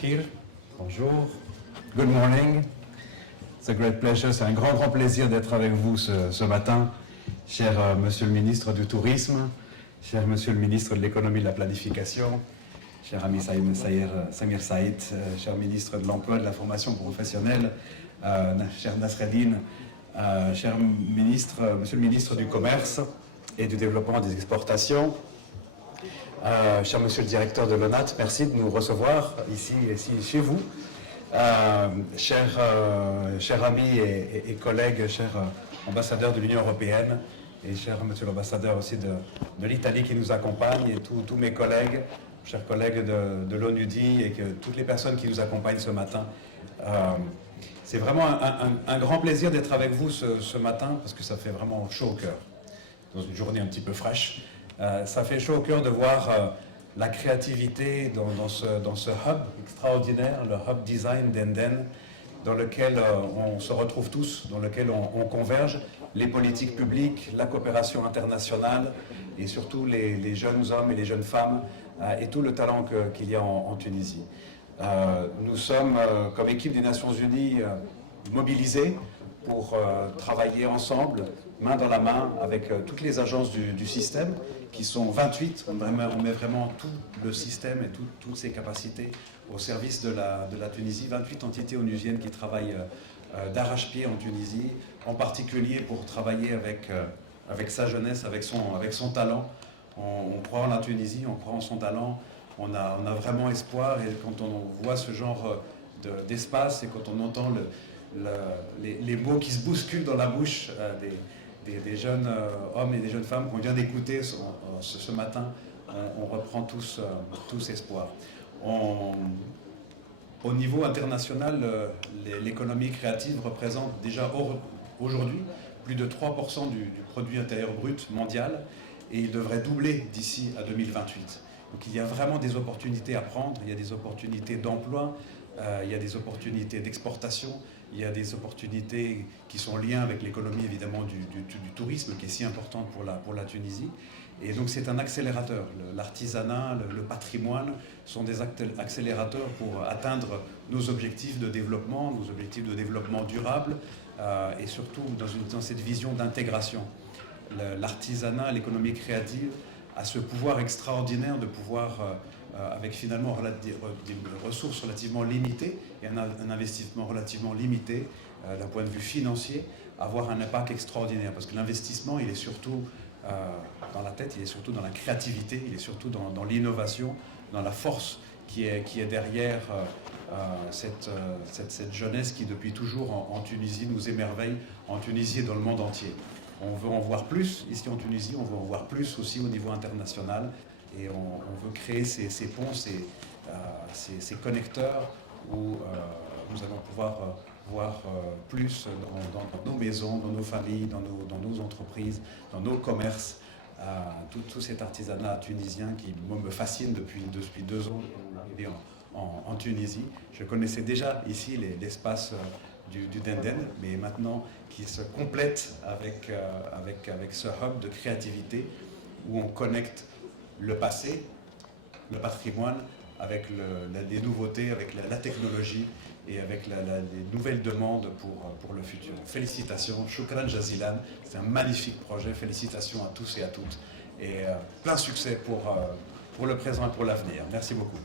Khir. Bonjour. Good morning. It's a great pleasure. C'est un grand plaisir d'être avec vous ce matin, cher Monsieur le ministre du Tourisme, cher Monsieur le ministre de l'Économie et de la Planification, cher ami Samir Saïd, cher ministre de l'Emploi et de la Formation professionnelle, cher Nasreddine, cher ministre, Monsieur le ministre du Commerce et du Développement des Exportations, cher Monsieur le directeur de l'ONAT, merci de nous recevoir ici chez vous. Chers amis et collègues, chers ambassadeurs de l'Union européenne et cher Monsieur l'ambassadeur aussi de l'Italie qui nous accompagne et tous mes collègues, chers collègues de l'ONUDI et toutes les personnes qui nous accompagnent ce matin. C'est vraiment un grand plaisir d'être avec vous ce matin parce que ça fait vraiment chaud au cœur. Dans une journée un petit peu fraîche, ça fait chaud au cœur de voir la créativité dans ce hub extraordinaire, le hub design d'Enden, dans lequel on se retrouve tous, dans lequel on converge, les politiques publiques, la coopération internationale et surtout les jeunes hommes et les jeunes femmes et tout le talent qu'il y a en Tunisie. Nous sommes, comme équipe des Nations Unies, mobilisés pour travailler ensemble, main dans la main, avec toutes les agences du système, qui sont 28. On met vraiment tout le système et toutes ses capacités au service de la Tunisie. 28 entités onusiennes qui travaillent d'arrache-pied en Tunisie, en particulier pour travailler avec sa jeunesse, avec son talent. On croit en la Tunisie, on croit en son talent. On a vraiment espoir et quand on voit ce genre d'espace et quand on entend les mots qui se bousculent dans la bouche des jeunes hommes et des jeunes femmes qu'on vient d'écouter ce matin, on reprend tous espoir. Au niveau international, l'économie créative représente déjà aujourd'hui plus de 3% du produit intérieur brut mondial et il devrait doubler d'ici à 2028. Donc il y a vraiment des opportunités à prendre, il y a des opportunités d'emploi, il y a des opportunités d'exportation, il y a des opportunités qui sont en lien avec l'économie évidemment du tourisme qui est si importante pour la Tunisie. Et donc c'est un accélérateur. L'artisanat, le patrimoine sont des accélérateurs pour atteindre nos objectifs de développement durable et surtout dans cette vision d'intégration. L'artisanat, l'économie créative a ce pouvoir extraordinaire de pouvoir, avec finalement des ressources relativement limitées et un investissement relativement limité d'un point de vue financier, avoir un impact extraordinaire. Parce que l'investissement, il est surtout dans la tête, il est surtout dans la créativité, il est surtout dans l'innovation, dans la force qui est derrière cette jeunesse qui depuis toujours en Tunisie nous émerveille, en Tunisie et dans le monde entier. On veut en voir plus ici en Tunisie, on veut en voir plus aussi au niveau international et on veut créer ces ponts, ces connecteurs où nous allons pouvoir voir plus dans nos maisons, dans nos familles, dans nos entreprises, dans nos commerces, tout cet artisanat tunisien qui me fascine depuis 2 ans qu'on est arrivé en Tunisie. Je connaissais déjà ici l'espace du Denden, mais maintenant qui se complète avec ce hub de créativité où on connecte le passé, le patrimoine, avec les nouveautés, avec la technologie et avec les nouvelles demandes pour le futur. Félicitations, Shukran Jazilan, c'est un magnifique projet, félicitations à tous et à toutes. Et plein succès pour le présent et pour l'avenir. Merci beaucoup.